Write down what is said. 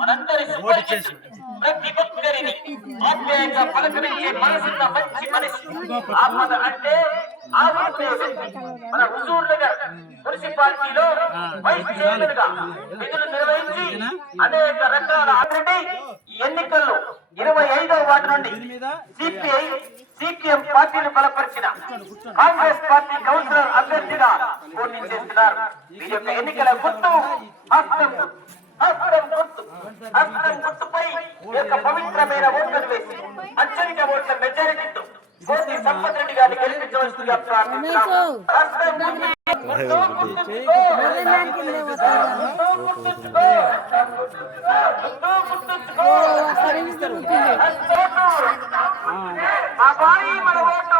మనందరి ప్రతి ఒక్కరిని ఆప్యాయంగా పలకరించే మనసున్న మంచి మనిషి. ఆపద అంటే మన హుజూర్ నగర్ మున్సిపాలిటీలో వైస్ చైర్మన్ గా విధులు నిర్వహించి అనేక రకాల ఎన్నికల్లో 25వ వార్డు నుండి సిపిఐ సిపిఎం పార్టీలు బలపరిచిన కాంగ్రెస్ పార్టీ కౌన్సిలర్ అభ్యర్థిగా పోటీ చేస్తున్నారు. వీరి యొక్క ఎన్నికల గుర్తు హస్తం గుర్తుపై యొక్క పవిత్రమైన ఓట్లను వేసి అత్యధిక ఓట్ల మెజారిటీతో కోటి సంపత్ రెడ్డి గారిని గెలిపించవలసిందిగా ప్రార్థిస్తున్నాము. మా భారీ మన ఓటు